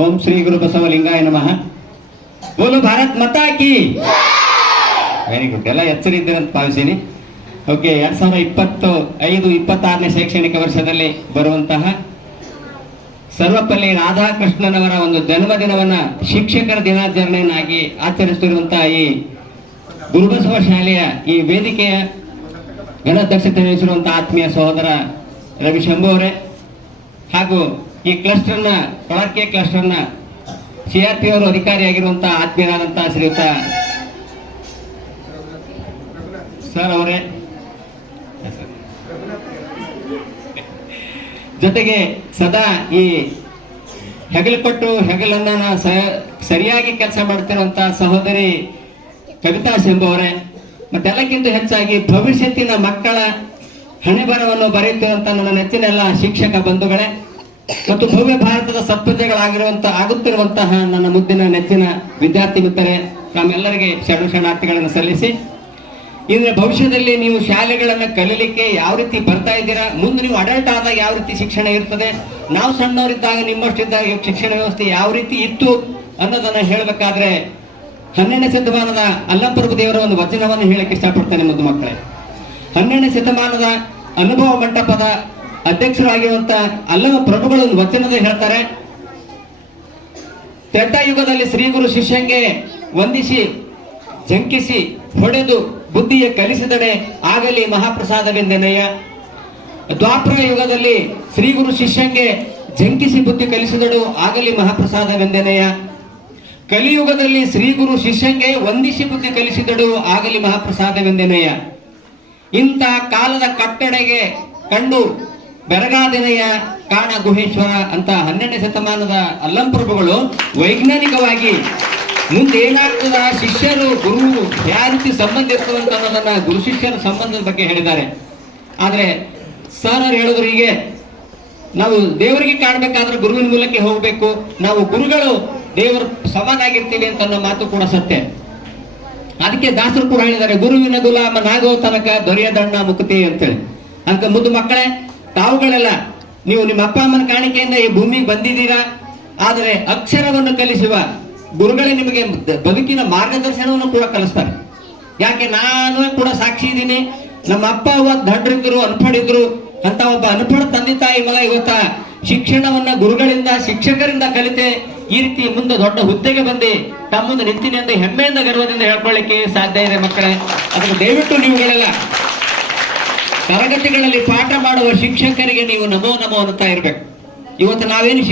ಓಂ ಶ್ರೀ ಗುರು ಬಸವಲಿಂಗಾಯ ನಮಃ. ಬೋಲು ಭಾರತ್ ಮಾತಾ ಕಿ. Very good, ಎಲ್ಲ ಎಚ್ಚರ ಇದ್ದೀರಂತ ಭಾವಿಸೀನಿ. ಓಕೆ, 2025-26ನೇ ಶೈಕ್ಷಣಿಕ ವರ್ಷದಲ್ಲಿ ಬರುವಂತಹ ಸರ್ವಪಲ್ಲಿ ರಾಧಾಕೃಷ್ಣನವರ ಒಂದು ಜನ್ಮದಿನವನ್ನ ಶಿಕ್ಷಕರ ದಿನಾಚರಣೆಯನ್ನಾಗಿ ಆಚರಿಸುತ್ತಿರುವಂತಹ ಈ ಗುರುಬಸವ ಶಾಲೆಯ ಈ ವೇದಿಕೆಯ ಘನಾಧ್ಯಕ್ಷತೆ ವಹಿಸಿರುವಂತಹ ಆತ್ಮೀಯ ಸಹೋದರ ರವಿ ಶಂಭು ಅವರೇ, ಹಾಗೂ ಈ ಕ್ಲಸ್ಟರ್ನ ಕೆ ಕ್ಲಸ್ಟರ್ನ CRP ಅವರು ಅಧಿಕಾರಿಯಾಗಿರುವಂತಹ ಆತ್ಮೀಯರಾದಂತಹ ಶ್ರೀಯುತ ಸರ್ ಅವರೇ, ಜೊತೆಗೆ ಸದಾ ಈ ಹೆಗಲು ಕೊಟ್ಟು ಹೆಗಲನ್ನ ಸರಿಯಾಗಿ ಕೆಲಸ ಮಾಡ್ತಿರುವಂತಹ ಸಹೋದರಿ ಕವಿತಾ ಶಂಭು ಅವರೇ, ಮತ್ತೆಲ್ಲಕ್ಕಿಂತ ಹೆಚ್ಚಾಗಿ ಭವಿಷ್ಯತ್ತಿನ ಮಕ್ಕಳ ಹಣೆಬರವನ್ನು ಬರೆಯುತ್ತಿರುವಂತಹ ನನ್ನ ನೆಚ್ಚಿನ ಎಲ್ಲ ಶಿಕ್ಷಕ ಬಂಧುಗಳೇ ಮತ್ತು ಭವ್ಯ ಭಾರತದ ಆಗುತ್ತಿರುವಂತಹ ನನ್ನ ಮುದ್ದಿನ ನೆಚ್ಚಿನ ವಿದ್ಯಾರ್ಥಿ ಮಿತ್ರರೇ, ನಮ್ಮೆಲ್ಲರಿಗೆ ಶರಣಾರ್ಥಿಗಳನ್ನು ಸಲ್ಲಿಸಿ, ಇನ್ನು ಭವಿಷ್ಯದಲ್ಲಿ ನೀವು ಶಾಲೆಗಳನ್ನು ಕಲೀಲಿಕ್ಕೆ ಯಾವ ರೀತಿ ಬರ್ತಾ ಇದ್ದೀರಾ, ಮುಂದೆ ನೀವು ಅಡಲ್ಟ್ ಆದಾಗ ಯಾವ ರೀತಿ ಶಿಕ್ಷಣ ಇರ್ತದೆ, ನಾವು ಸಣ್ಣವರಿದ್ದಾಗ ನಿಮ್ಮಷ್ಟಿದ್ದಾಗ ಶಿಕ್ಷಣ ವ್ಯವಸ್ಥೆ ಯಾವ ರೀತಿ ಇತ್ತು ಅನ್ನೋದನ್ನ ಹೇಳಬೇಕಾದ್ರೆ 12ನೇ ಶತಮಾನದ ಅಲ್ಲಂಪ್ರಭು ದೇವರ ಒಂದು ವಚನವನ್ನು ಹೇಳಕ್ಕೆ ಇಷ್ಟಪಡ್ತೇನೆ. ಮುದ್ದು ಮಕ್ಕಳೇ, 12ನೇ ಶತಮಾನದ ಅನುಭವ ಮಂಟಪದ ಅಧ್ಯಕ್ಷರಾಗಿರುವಂತ ಅಲ್ಲಮ ಪ್ರಭುಗಳು ಒಂದು ವಚನದ ಹೇಳ್ತಾರೆ, ತ್ರೇತಾಯುಗದಲ್ಲಿ ಶ್ರೀ ಗುರು ಶಿಷ್ಯಂಗೆ ವಂದಿಸಿ ಜಂಕಿಸಿ ಹೊಡೆದು ಬುದ್ಧಿಯ ಕಲಿಸಿದಡೆ ಆಗಲಿ ಮಹಾಪ್ರಸಾದವೆಂದೆನಯ್ಯ. ದ್ವಾಪರ ಯುಗದಲ್ಲಿ ಶ್ರೀ ಗುರು ಶಿಷ್ಯಂಗೆ ಜಂಕಿಸಿ ಬುದ್ಧಿ ಕಲಿಸಿದಡು ಆಗಲಿ ಮಹಾಪ್ರಸಾದವೆಂದೆನಯ್ಯ. ಕಲಿಯುಗದಲ್ಲಿ ಶ್ರೀ ಗುರು ಶಿಷ್ಯಂಗೆ ವಂದಿಸಿ ಬುದ್ಧಿ ಕಲಿಸಿದಡು ಆಗಲಿ ಮಹಾಪ್ರಸಾದವೆಂದೆನಯ್ಯ. ಇಂಥ ಕಾಲದ ಕಟ್ಟಡೆಗೆ ಕಂಡು ಬೆರಗಾದಿನೆಯ ಕಾಣ ಗುಹೇಶ್ವರ ಅಂತ 12ನೇ ಶತಮಾನದ ಅಲ್ಲಂಪ್ರಭುಗಳು ವೈಜ್ಞಾನಿಕವಾಗಿ ಮುಂದೆ ಏನಾಗ್ತದ, ಶಿಷ್ಯರು ಗುರು ಯಾವ ರೀತಿ ಸಂಬಂಧ ಇರ್ತದಂತ ಅನ್ನೋದನ್ನ ಗುರು ಶಿಷ್ಯರ ಸಂಬಂಧದ ಬಗ್ಗೆ ಹೇಳಿದ್ದಾರೆ. ಆದ್ರೆ ಸರ್ ಅವ್ರು ಹೇಳಿದ್ರು, ಹೀಗೆ ನಾವು ದೇವರಿಗೆ ಕಾಣಬೇಕಾದ್ರೆ ಗುರುವಿನ ಮೂಲಕ್ಕೆ ಹೋಗ್ಬೇಕು, ನಾವು ಗುರುಗಳು ದೇವರ ಸಮಾನ ಆಗಿರ್ತೀವಿ ಅಂತ ಅನ್ನೋ ಮಾತು ಕೂಡ ಸತ್ಯ. ಅದಕ್ಕೆ ದಾಸರು ಕೂಡ ಹೇಳಿದ್ದಾರೆ, ಗುರುವಿನ ಗುಲಾಮ ನಾಗೋ ತನಕ ದೊರೆಯದಣ್ಣ ಮುಕ್ತಿ ಅಂತೇಳಿ. ಅದಕ್ಕೆ ಮುದ್ದು ಮಕ್ಕಳೇ, ತಾವುಗಳೆಲ್ಲ ನೀವು ನಿಮ್ಮ ಅಪ್ಪ ಅಮ್ಮನ ಕಾಣಿಕೆಯಿಂದ ಈ ಭೂಮಿಗೆ ಬಂದಿದ್ದೀರಾ, ಆದರೆ ಅಕ್ಷರವನ್ನು ಕಲಿಸುವ ಗುರುಗಳೇ ನಿಮಗೆ ಬದುಕಿನ ಮಾರ್ಗದರ್ಶನವನ್ನು ಕೂಡ ಕಲಿಸ್ತಾರೆ. ಯಾಕೆ ನಾನು ಕೂಡ ಸಾಕ್ಷಿ ಇದ್ದೀನಿ, ನಮ್ಮ ಅಪ್ಪ ಅವ್ವ ದಡ್ರಿದ್ರು, ಅನ್ಪಡಿದ್ರು ಅಂತ ಒಬ್ಬ ಅನ್ಪಡ ತಂದೆ ತಾಯಿ ಮಗ ಇವತ್ತ ಶಿಕ್ಷಣವನ್ನ ಗುರುಗಳಿಂದ ಶಿಕ್ಷಕರಿಂದ ಕಲಿತೆ ಈ ರೀತಿ ಮುಂದೆ ದೊಡ್ಡ ಹುದ್ದೆಗೆ ಬಂದು ತಮ್ಮ ಮುಂದೆ ನಿಂತಿನಿ ಅಂತ ಹೆಮ್ಮೆಯಿಂದ ಗರ್ವದಿಂದ ಹೇಳ್ಕೊಳ್ಳಿಕ್ಕೆ ಸಾಧ್ಯ ಇದೆ ಮಕ್ಕಳೇ. ಅದಕ್ಕೆ ದಯವಿಟ್ಟು ನೀವುಗಳೆಲ್ಲ ತರಗತಿಗಳಲ್ಲಿ ಪಾಠ ಮಾಡುವ ಶಿಕ್ಷಕರಿಗೆ ನೀವು ನಮೋ ನಮೋ ಅನ್ನುತ್ತಾ ಇರ್ಬೇಕು. ಇವತ್ತು ನಾವೇನು